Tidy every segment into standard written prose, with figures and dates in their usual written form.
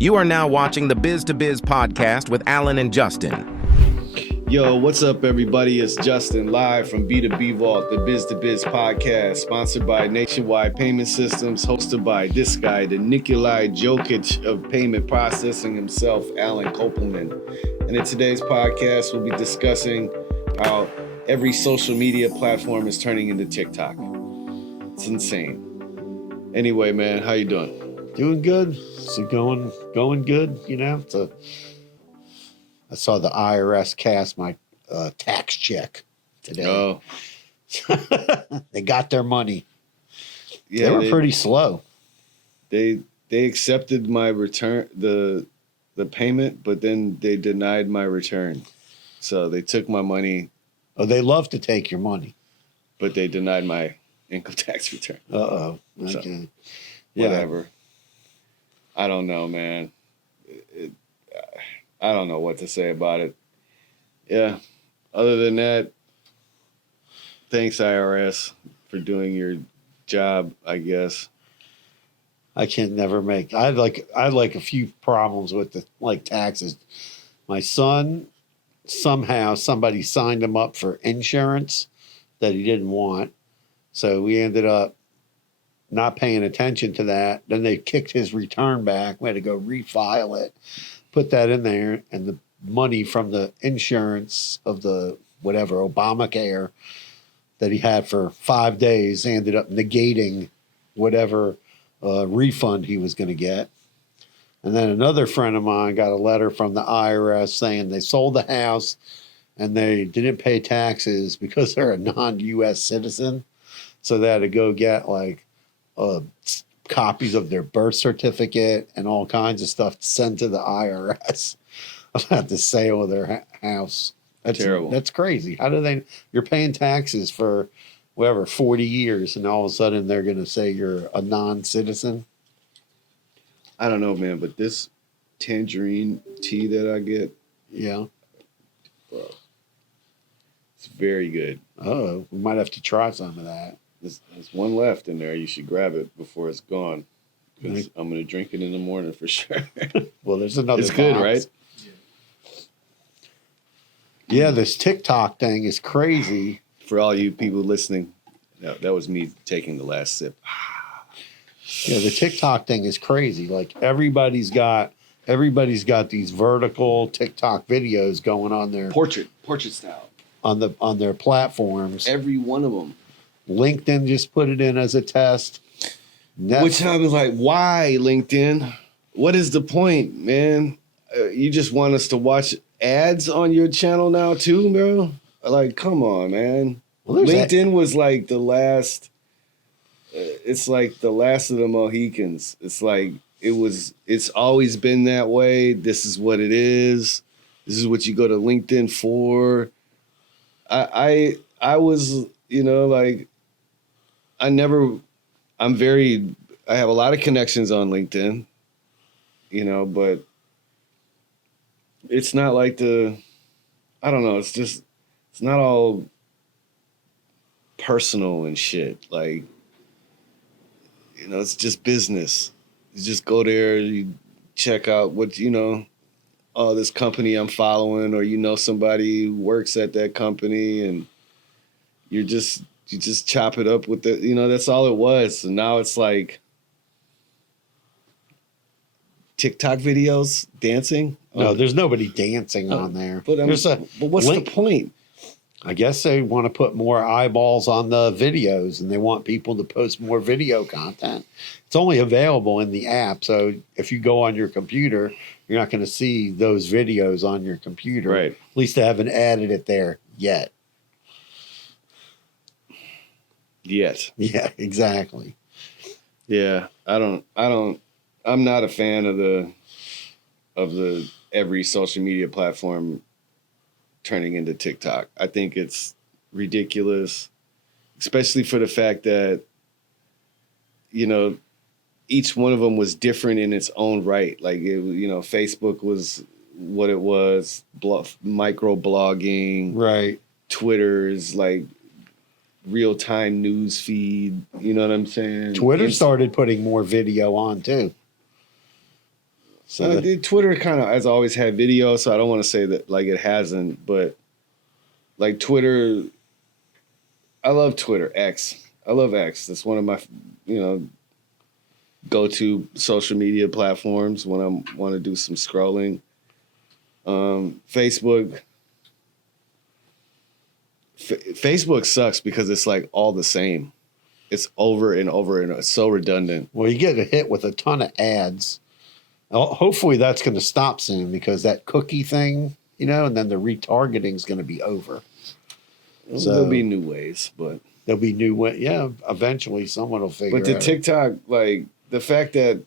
You are now watching the Biz to Biz podcast with Alan and Justin. Yo, what's up, everybody? It's Justin live from B2B Vault, the Biz to Biz podcast, sponsored by Nationwide Payment Systems, hosted by this guy, the Nikolai Jokic of payment processing himself, Alan Kopelman. And in today's podcast, we'll be discussing how every social media platform is turning into TikTok. It's insane. Anyway, man, how you doing? Doing good. So going good, you know. So I saw the IRS cast my tax check today. Oh, They got their money. yeah, they were pretty slow. They accepted my return, the payment, but then they denied my return. So they took my money, Oh, they love to take your money. but they denied my income tax return. Uh-oh. So, Okay. Yeah. Whatever. I don't know, man. I don't know what to say about it. Yeah. Other than that, thanks IRS for doing your job, I guess. I can never make. I had like a few problems with the taxes. My son, somehow somebody signed him up for insurance that he didn't want. So we ended up not paying attention to that. Then they kicked his return back. We had to go refile it, put that in there, and the money from the insurance of the whatever Obamacare that he had for 5 days ended up negating whatever refund he was going to get. And then another friend of mine got a letter from the IRS saying they sold the house and they didn't pay taxes because they're a non-U.S. citizen. So they had to go get copies of their birth certificate and all kinds of stuff to send to the IRS about the sale of their house. That's terrible. That's crazy. How do they? You're paying taxes for whatever 40 years, and all of a sudden they're going to say you're a non-citizen. I don't know, man, but this tangerine tea that I get, Yeah. bro, it's very good. Oh, we might have to try some of that. There's one left in there. You should grab it before it's gone. Because I'm going to drink it in the morning for sure. Well, there's another. It's good, box. right? Yeah, this TikTok thing is crazy. For all you people listening, no, that was me taking the last sip. Yeah, the TikTok thing is crazy. Like everybody's got these vertical TikTok videos going on their Portrait style. on their platforms. Every one of them. LinkedIn just put it in as a test. Which I was like, why LinkedIn? What is the point, man? You just want us to watch ads on your channel now too, bro? Like, come on, man. Well, LinkedIn was like the last. It's like the last of the Mohicans. It's like it's always been that way. This is what it is. This is what you go to LinkedIn for. I was, like, I have a lot of connections on LinkedIn, but it's not like I don't know. It's not all personal and shit. Like, it's just business. You just go there, you check out what, this company I'm following, or somebody who works at that company, and you just chop it up with that's all it was. And now it's like TikTok videos, dancing. No, there's nobody dancing on there. But what's the point? I guess they want to put more eyeballs on the videos, and they want people to post more video content. It's only available in the app, so if you go on your computer, you're not going to see those videos on your computer. Right. At least they haven't added it there yet. Yet. Yeah, exactly. Yeah, I'm not a fan of the every social media platform turning into TikTok. I think it's ridiculous, especially for the fact that, each one of them was different in its own right. Like, Facebook was what it was, micro blogging, Right. Twitter's like real-time news feed. You know what I'm saying? Twitter started putting more video on too. So Twitter kind of has always had video, so I don't want to say that like it hasn't, but like Twitter, I love Twitter. X, I love X. That's one of my, go-to social media platforms when I want to do some scrolling. Facebook. Facebook sucks because it's like all the same. It's over and over, and it's so redundant. well, you get a hit with a ton of ads. Hopefully that's going to stop soon because that cookie thing, and then the retargeting is going to be over. So There'll be new ways, but there'll be new way. Yeah, eventually someone will figure. But the out. TikTok, like the fact that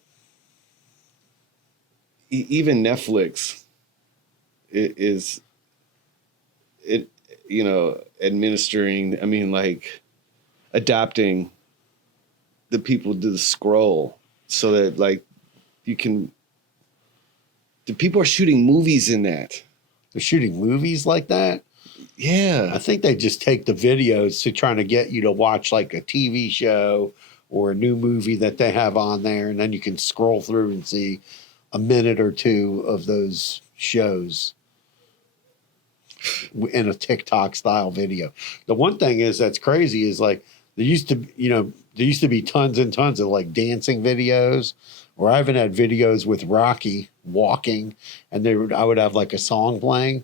even Netflix is administering. I mean, like adopting the people to the scroll so that like you can. The people are shooting movies in that. They're shooting movies like that. Yeah, I think they just take the videos to trying to get you to watch like a TV show or a new movie that they have on there, and then you can scroll through and see a minute or two of those shows in a TikTok style video. The one thing is that's crazy is like there used to be tons and tons of like dancing videos, or I even had videos with Rocky walking, and I would have like a song playing.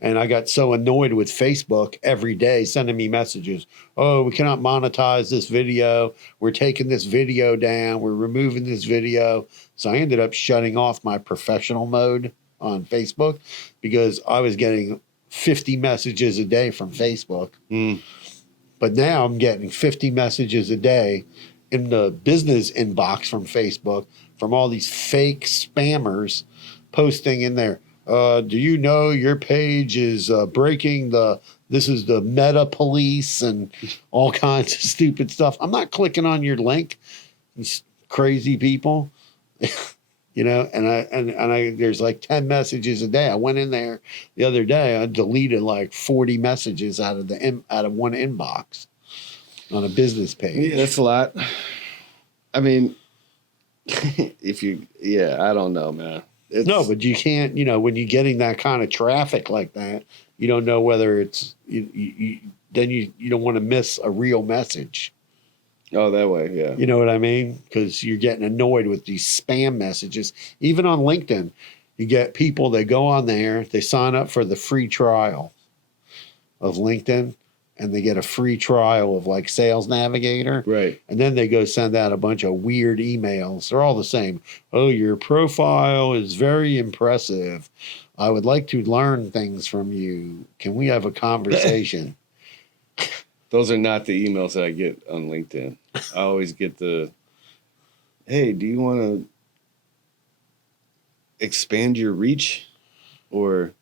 And I got so annoyed with Facebook every day sending me messages. Oh, we cannot monetize this video. We're taking this video down. We're removing this video. So I ended up shutting off my professional mode on Facebook because I was getting 50 messages a day from Facebook. But now I'm getting 50 messages a day in the business inbox from Facebook from all these fake spammers posting in there. Do you know your page is breaking this is the Meta police and all kinds of stupid stuff. I'm not clicking on your link, these crazy people, and I there's like 10 messages a day. I went in there the other day. I deleted like 40 messages out of one inbox on a business page. Yeah, that's a lot. I mean, I don't know, man. No, but you can't, when you're getting that kind of traffic like that, you don't know whether it's, then you don't want to miss a real message. Oh, that way, yeah. You know what I mean? Because you're getting annoyed with these spam messages. Even on LinkedIn, you get people that go on there, they sign up for the free trial of LinkedIn, and they get a free trial of like Sales Navigator. Right. And then they go send out a bunch of weird emails. They're all the same. Oh, your profile is very impressive. I would like to learn things from you. Can we have a conversation? Those are not the emails that I get on LinkedIn. I always get hey, do you want to expand your reach? Or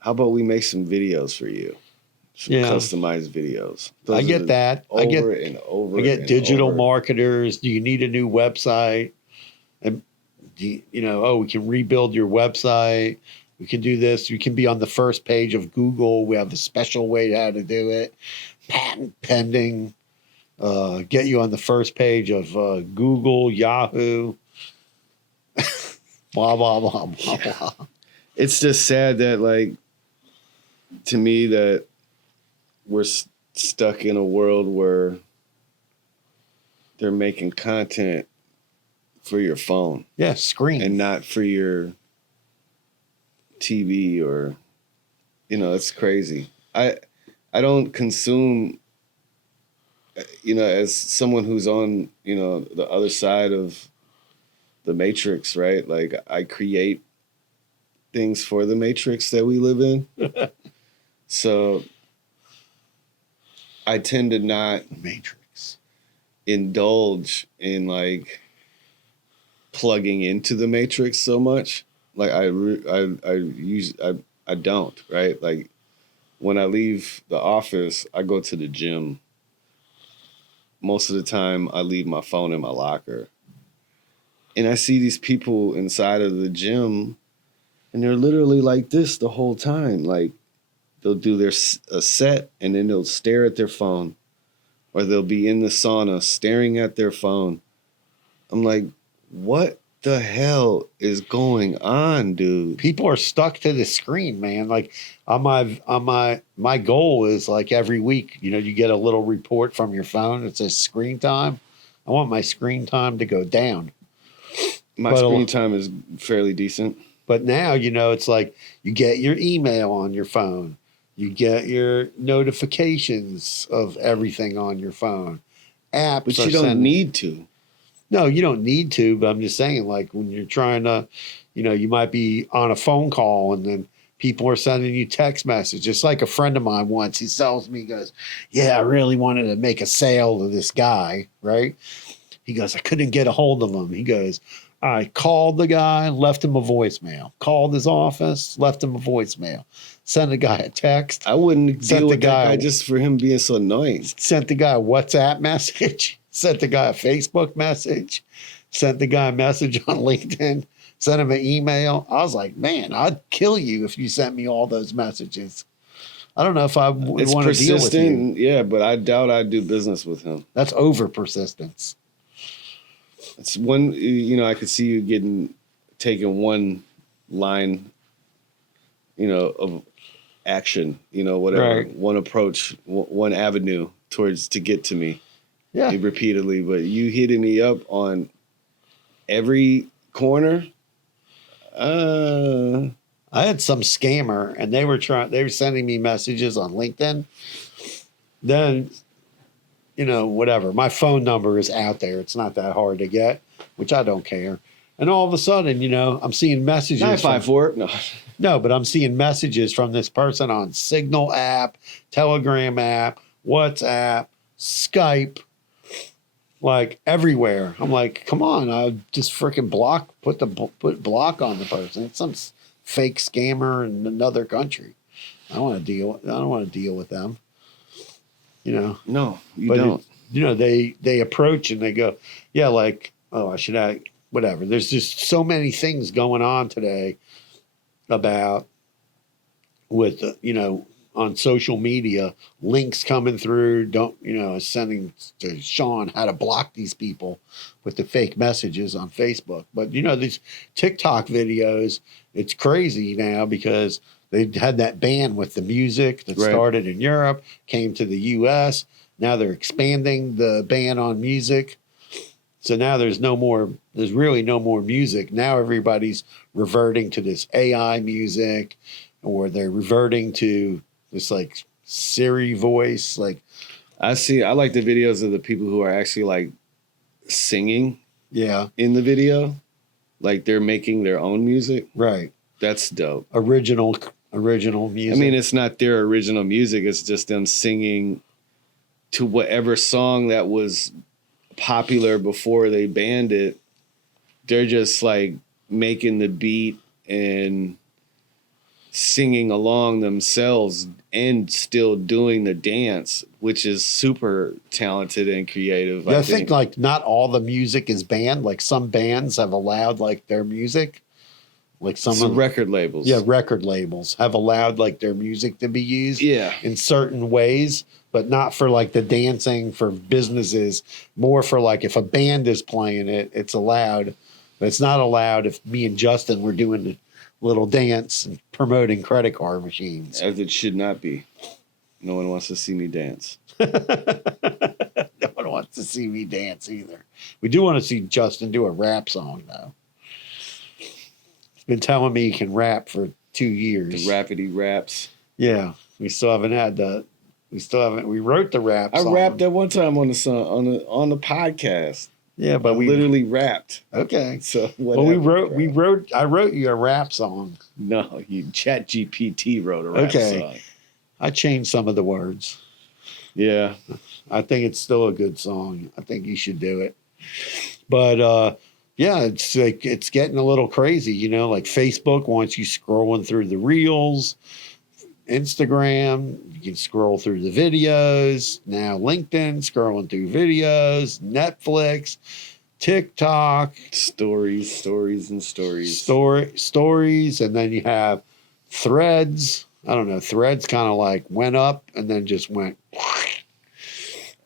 how about we make some videos for you? Some customized videes. I get that. I get digital marketers. Do you need a new website? And we can rebuild your website. We can do this. We can be on the first page of Google. We have a special way how to do it. Patent pending. Get you on the first page of Google, Yahoo. Blah, blah, blah, blah, blah. It's just sad that, like, to me, that we're stuck in a world where they're making content for your phone. Yeah, screen. And not for your TV or, it's crazy. I don't consume, as someone who's on, the other side of the matrix, right? Like I create things for the matrix that we live in. So I tend to not indulge in like plugging into the matrix so much. Like I don't, right? Like when I leave the office, I go to the gym. Most of the time I leave my phone in my locker. And I see these people inside of the gym and they're literally like this the whole time. Like they'll do a set and then they'll stare at their phone, or they'll be in the sauna staring at their phone. I'm like, what the hell is going on, dude? People are stuck to the screen, man. Like my goal is like every week, you get a little report from your phone that says screen time. I want my screen time to go down. My screen time is fairly decent. But now, it's like you get your email on your phone. You get your notifications of everything on your phone. Apps. But you don't need to. No, you don't need to, but I'm just saying, like, when you're trying to, you might be on a phone call and then people are sending you text messages. Just like a friend of mine once, he tells me, he goes, yeah, I really wanted to make a sale to this guy, right? He goes, I couldn't get a hold of him. He goes, I called the guy, left him a voicemail. Called his office, left him a voicemail. Sent the guy a text. I wouldn't deal with that guy just for him being so annoying. Sent the guy a WhatsApp message. Sent the guy a Facebook message. Sent the guy a message on LinkedIn. Sent him an email. I was like, man, I'd kill you if you sent me all those messages. I don't know if I would want to deal with you. Yeah, but I doubt I'd do business with him. That's over persistence. It's one, I could see you taking one line, of action, whatever, right. One approach, one avenue to get to me. Yeah. Repeatedly, but you hitting me up on every corner. I had some scammer and they were sending me messages on LinkedIn. Then, whatever. My phone number is out there. It's not that hard to get, which I don't care. And all of a sudden, I'm seeing messages. 954. No, but I'm seeing messages from this person on Signal app, Telegram app, WhatsApp, Skype. Like everywhere. I'm like, come on, I'll just freaking put block on the person. It's some fake scammer in another country. I don't want to deal with them. No, you don't. They approach and they go, yeah, like, oh, I should have whatever. There's just so many things going on today about with on social media, links coming through, sending to Sean how to block these people with the fake messages on Facebook. But, these TikTok videos, it's crazy now because they had that ban with the music that started in Europe, came to the US. Now they're expanding the ban on music. So now there's really no more music. Now everybody's reverting to this AI music, or they're reverting to this like Siri voice. Like I like the videos of the people who are actually like singing in the video. Like they're making their own music. Right. That's dope. Original music. I mean, it's not their original music. It's just them singing to whatever song that was popular before they banned it. They're just like making the beat and singing along themselves and still doing the dance, which is super talented and creative. I think like not all the music is banned. Like some bands have allowed like their music, like some record labels. Yeah, record labels have allowed like their music to be used in certain ways, but not for like the dancing for businesses, more for like if a band is playing it, it's allowed. But it's not allowed if me and Justin were doing the little dance and promoting credit card machines. As it should not be. No one wants to see me dance. No one wants to see me dance either. We do want to see Justin do a rap song, though. He's been telling me he can rap for 2 years. The rapidy raps. Yeah. We still haven't had the... We wrote the rap song. I rapped that one time on the podcast. Yeah, but we literally rapped. Okay. So whatever. Well, I wrote you a rap song. No, ChatGPT wrote a rap song. I changed some of the words. Yeah. I think it's still a good song. I think you should do it. But it's like it's getting a little crazy, like Facebook wants you scrolling through the reels. Instagram, you can scroll through the videos. Now LinkedIn, scrolling through videos. Netflix, TikTok, stories, and stories. Stories, and then you have Threads. I don't know. Threads kind of like went up and then just went.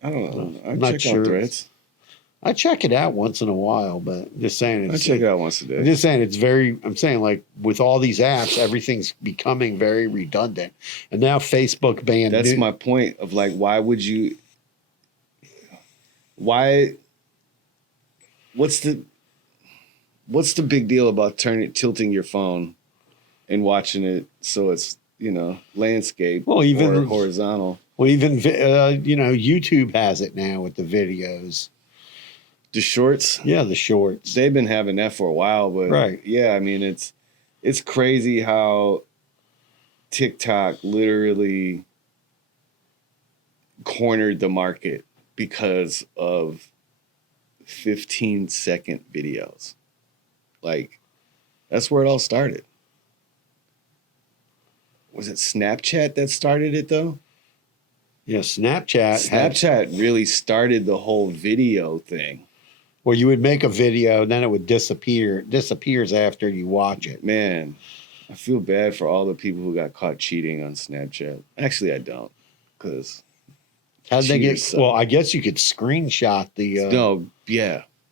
I don't know. I'm not sure. Threads. I check it out once in a while, but I'm just saying I check it out once a day. I'm just saying I'm saying like with all these apps, everything's becoming very redundant. And now Facebook banned. That's my point of like, why would you? Why? What's the big deal about tilting your phone and watching it so it's landscape or horizontal? Well, even YouTube has it now with the videos. The shorts? Yeah, the shorts. They've been having that for a while, but right. Yeah, I mean it's crazy how TikTok literally cornered the market because of 15-second videos. Like, that's where it all started. Was it Snapchat that started it though? Yeah, Snapchat really started the whole video thing. Where you would make a video and then it would disappear. It disappears after you watch it. Man, I feel bad for all the people who got caught cheating on Snapchat. Actually, I don't, because how'd they get? Well, I guess you could screenshot the.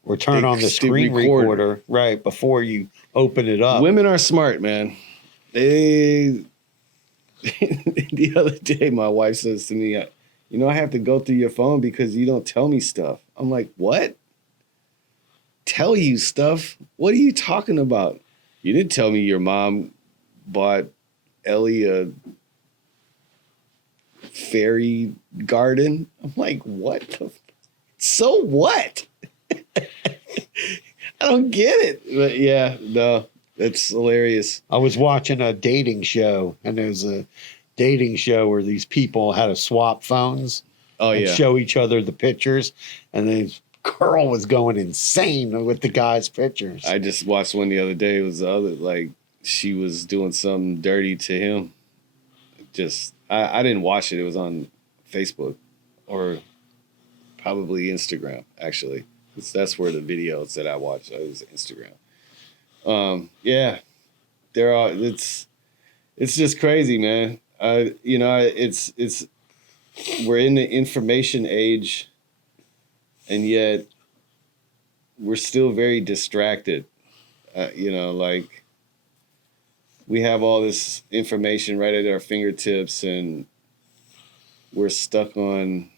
Or turn on the screen recorder right before you open it up. Women are smart, man. The other day, my wife says to me, I have to go through your phone because you don't tell me stuff. I'm like, what? Tell you stuff? What are you talking about? You didn't tell me your mom bought Ellie a fairy garden. I'm like, what? So what? I don't get it. But yeah, no, that's hilarious. I was watching a dating show, and there's a dating show where these people had to swap phones and show each other the pictures, and the girl was going insane with the guy's pictures. I just watched one the other day. It was the other, like, she was doing something dirty to him. I didn't watch it. It was on Facebook or probably Instagram, actually. That's where the videos that I watched. It was Instagram. Yeah, it's just crazy, man. It's we're in the information age, and yet we're still very distracted. Like, we have all this information right at our fingertips, and we're stuck on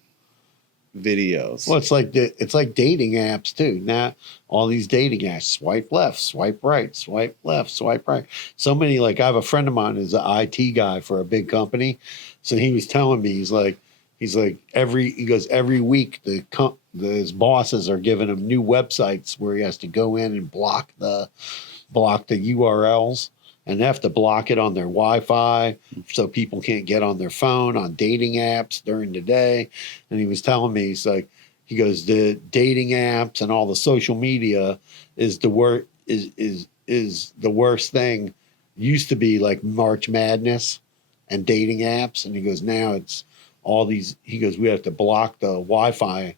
videos. Well, it's like dating apps too. Now all these dating apps, swipe left, swipe right, swipe left, swipe right. So many, like, I have a friend of mine who's an IT guy for a big company. So he was telling me, he's like every week his bosses are giving him new websites where he has to go in and block the URLs. And they have to block it on their Wi-Fi so people can't get on their phone on dating apps during the day. And he was telling me, he goes, the dating apps and all the social media is the worst thing. Used to be like March Madness and dating apps, and he goes, now it's all these. He goes, we have to block the Wi-Fi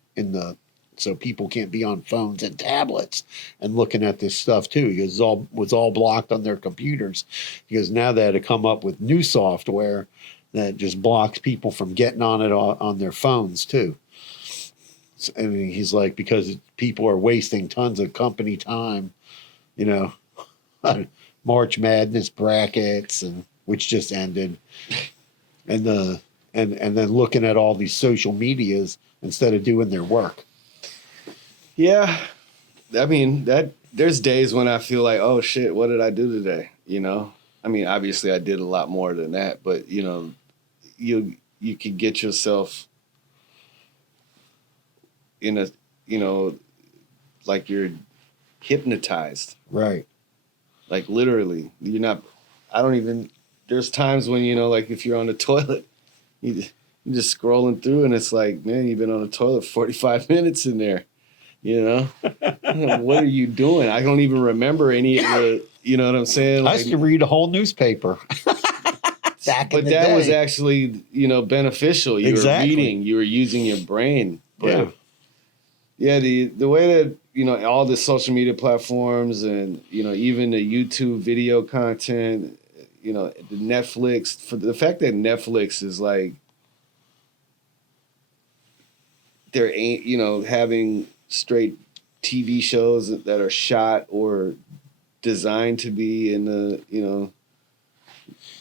so people can't be on phones and tablets and looking at this stuff too. He goes, it was all blocked on their computers. He goes, now they had to come up with new software that just blocks people from getting on it on their phones too. And he's like, because people are wasting tons of company time, March Madness brackets, and which just ended, and then looking at all these social medias instead of doing their work. Yeah, I mean, there's days when I feel like, oh shit, what did I do today? I mean, obviously I did a lot more than that, but you could get yourself in a, like you're hypnotized. Right. Like, literally, there's times when, like, if you're on the toilet, you're just scrolling through and it's like, man, you've been on the toilet 45 minutes in there. What are you doing? I don't even remember any of the, you know what I'm saying? Like, I used to read a whole newspaper. But that was actually, beneficial. You were reading, you were using your brain. But yeah, the way that, all the social media platforms and, even the YouTube video content, the Netflix, for the fact that Netflix is like, they're, having straight TV shows that are shot or designed to be in the, you know,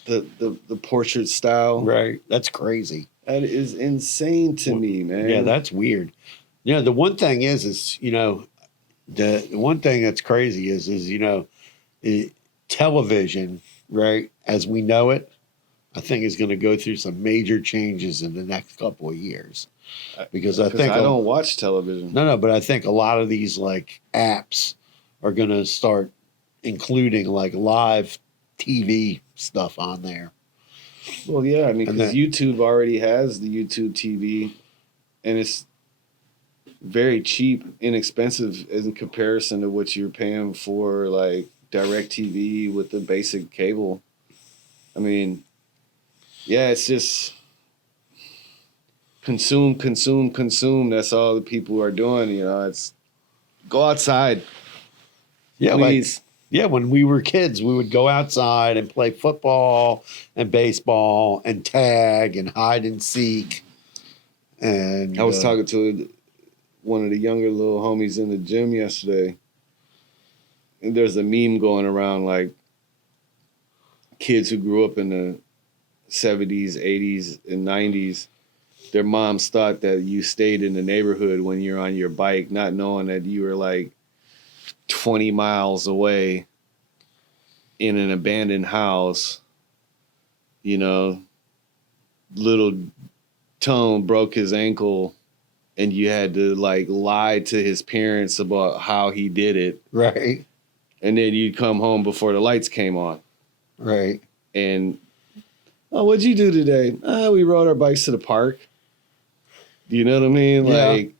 the portrait style. Right. That's crazy. That is insane to me, man. Yeah, that's weird. You know, the one thing is, you know, the one thing that's crazy is, you know, television, right, as we know it, I think is going to go through some major changes in the next couple of years. Because I think I don't watch television. No, but I think a lot of these like apps are going to start including like live TV stuff on there. Well, yeah, I mean, And because then- YouTube already has the YouTube TV, and it's very cheap, inexpensive in comparison to what you're paying for like DirecTV with the basic cable. I mean, yeah, it's just consume. That's all the people are doing. You know, it's go outside. Yeah, Please. when we were kids, we would go outside and play football and baseball and tag and hide and seek. And I was talking to one of the younger little homies in the gym yesterday, and there's a meme going around like kids who grew up in the 70s, 80s, and 90s. Their moms thought that you stayed in the neighborhood when you're on your bike, not knowing that you were like 20 miles away in an abandoned house. You know, little Tone broke his ankle and you had to like lie to his parents about how he did it. right, And then you'd come home before the lights came on. right. And, oh, what'd you do today? We rode our bikes to the park. You know what I mean? Yeah. Like,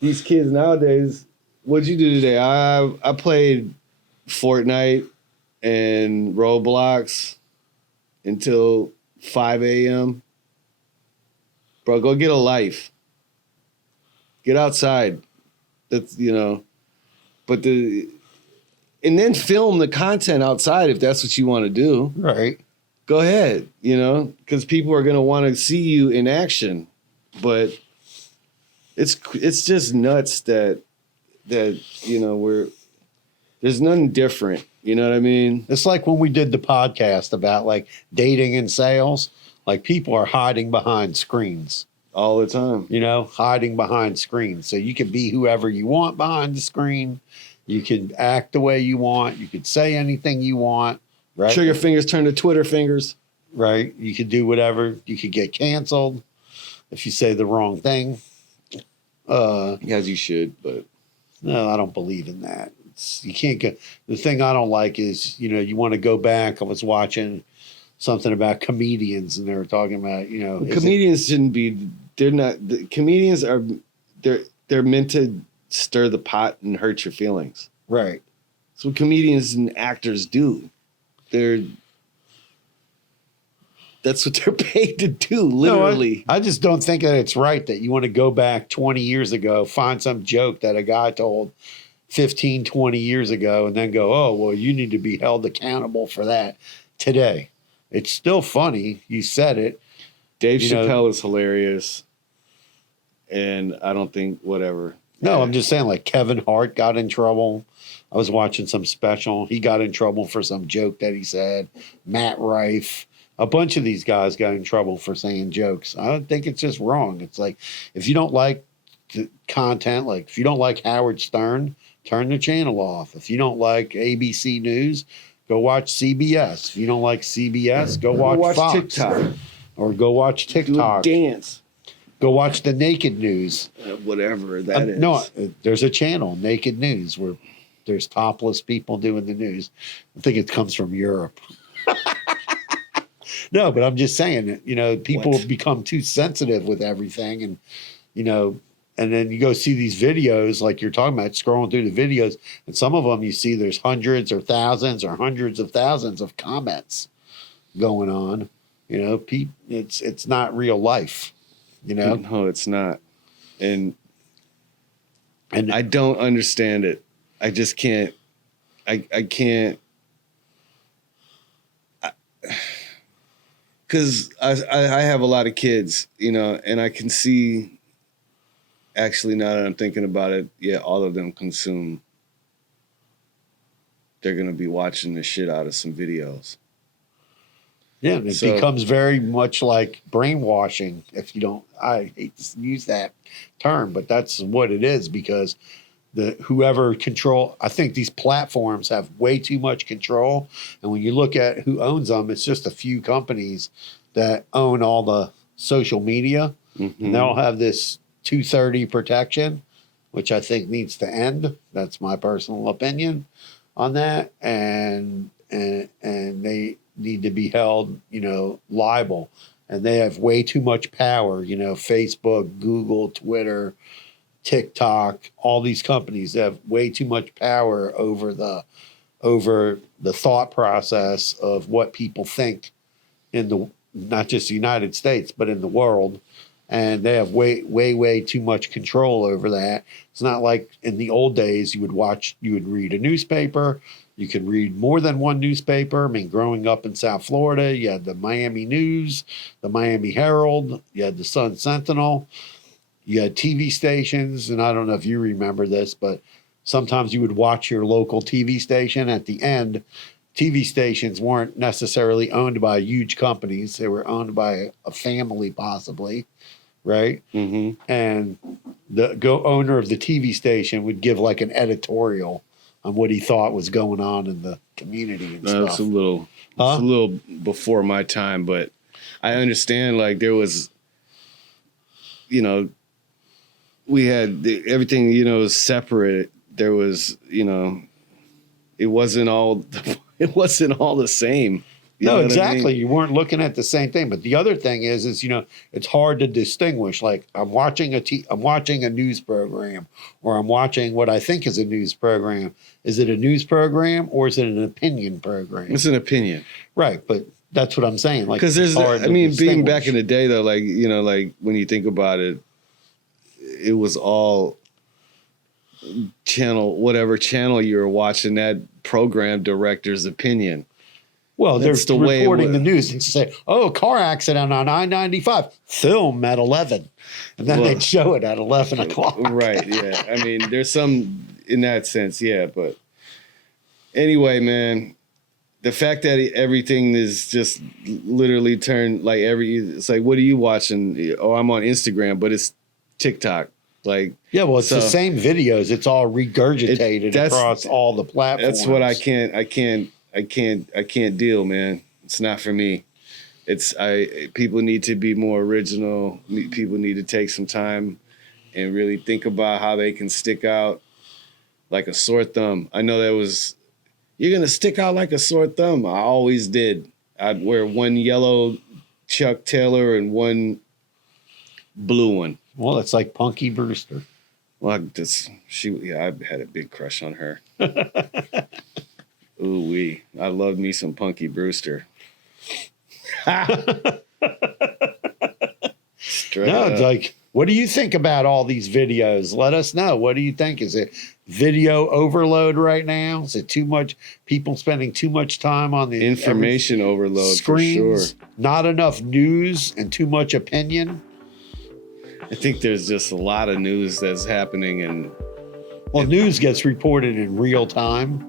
these kids nowadays, what'd you do today? I played Fortnite and Roblox until 5 a.m. Bro, go get a life. Get outside. That's, you know, but and then film the content outside if that's what you want to do. Right. Go ahead, you know, because people are going to want to see you in action. But it's just nuts that you know there's nothing different. You know what I mean? It's like when we did the podcast about like dating and sales, like people are hiding behind screens, All the time. you know, hiding behind screens. So you can be whoever you want behind the screen. You can act the way you want. You could say anything you want, right? Trigger fingers turn to Twitter fingers. Right. You could do whatever. You could get canceled if you say the wrong thing. As you should, but No, I don't believe in that. You can't go. The thing I don't like is, you know, you want to go back. I was watching something about comedians, and they were talking about, you know, comedians shouldn't be. They're not. The comedians are. They're meant to stir the pot and hurt your feelings. right. That's what comedians and actors do. That's what they're paid to do, literally. No, I just don't think that it's right that you want to go back 20 years ago, find some joke that a guy told 15, 20 years ago, and then go, oh, well, you need to be held accountable for that today. It's still funny. You said it. Dave you know- Chappelle is hilarious. And I don't think whatever. No, I'm just saying, like Kevin Hart got in trouble. I was watching some special. He got in trouble for some joke that he said. Matt Rife. A bunch of these guys got in trouble for saying jokes. I don't think it's just wrong. It's like, if you don't like the content, like if you don't like Howard Stern, turn the channel off. If you don't like ABC News, go watch CBS. If you don't like CBS, go watch Fox. TikTok. Or go watch Do a TikTok. dance. Go watch the Naked News. Whatever that is. No, there's a channel, Naked News, where there's topless people doing the news. I think it comes from Europe. No, but I'm just saying that, you know, people What? become too sensitive with everything, and, you know, and then you go see these videos like you're talking about, scrolling through the videos, and some of them you see there's hundreds or thousands or hundreds of thousands of comments going on. You know, it's not real life, you know? No, it's not. And And I don't understand it. I just can't. I can't. Because I have a lot of kids, you know, and I can see actually, now that I'm thinking about it, yeah, all of them consume. They're going to be watching the shit out of some videos. Yeah, and it becomes very much like brainwashing. If you don't, I hate to use that term, but that's what it is, because whoever control, I think these platforms have way too much control. And when you look at who owns them, it's just a few companies that own all the social media. Mm-hmm. And they'll have this 230 protection, which I think needs to end. That's my personal opinion on that. And they need to be held, liable. And they have way too much power, Facebook, Google, Twitter, TikTok, all these companies have way too much power over the thought process of what people think in the, not just the United States, but in the world. And they have way too much control over that. It's not like in the old days you would read a newspaper. You could read more than one newspaper. I mean, growing up in South Florida, you had the Miami News, the Miami Herald, you had the Sun Sentinel. You had TV stations, and I don't know if you remember this, but sometimes you would watch your local TV station. At the end, TV stations weren't necessarily owned by huge companies. They were owned by a family, possibly, right? Mm-hmm. And the owner of the TV station would give like an editorial on what he thought was going on in the community and stuff. It's a little before my time, but I understand, like, there was, we had everything, separate. There was, it wasn't all the same. No, exactly. I mean? You weren't looking at the same thing. But the other thing is it's hard to distinguish. Like, I'm watching a news program, or I'm watching what I think is a news program. Is it a news program, or is it an opinion program? It's an opinion, right? But that's what I'm saying. Like, because being back in the day, though, like, like when you think about it, it was all whatever channel you were watching, that program director's opinion. Well, they're reporting the news and say, "Oh, car accident on I-95, film at 11," and then they'd show it at 11 o'clock. Right? Yeah. I mean, there's some in that sense, yeah. But anyway, man, the fact that everything is just literally turned like it's like, what are you watching? Oh, I'm on Instagram, but it's TikTok. Like, yeah, well, it's the same videos. It's all regurgitated across all the platforms. That's what I can't deal, man. It's not for me. People need to be more original. People need to take some time and really think about how they can stick out like a sore thumb. I know you're going to stick out like a sore thumb. I always did. I'd wear one yellow Chuck Taylor and one blue one. Well, it's like Punky Brewster. Well, I had a big crush on her. Ooh-wee. I love me some Punky Brewster. It's like, what do you think about all these videos? Let us know. What do you think? Is it video overload right now? Is it too much? People spending too much time on the information overload screens? For sure. Not enough news and too much opinion. I think there's just a lot of news that's happening, and news gets reported in real time.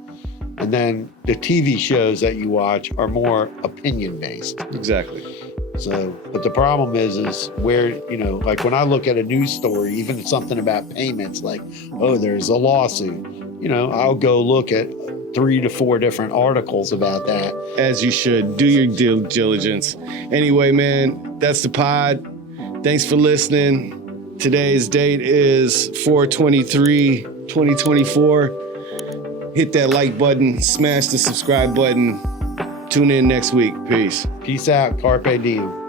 And then the TV shows that you watch are more opinion based. Exactly. So, but the problem is where, like when I look at a news story, even something about payments, like, oh, there's a lawsuit, I'll go look at 3 to 4 different articles about that. As you should. Do your due diligence. Anyway, man, that's the pod. Thanks for listening. Today's date is 4/23/2024. Hit that like button, smash the subscribe button. Tune in next week. Peace. Peace out. Carpe diem.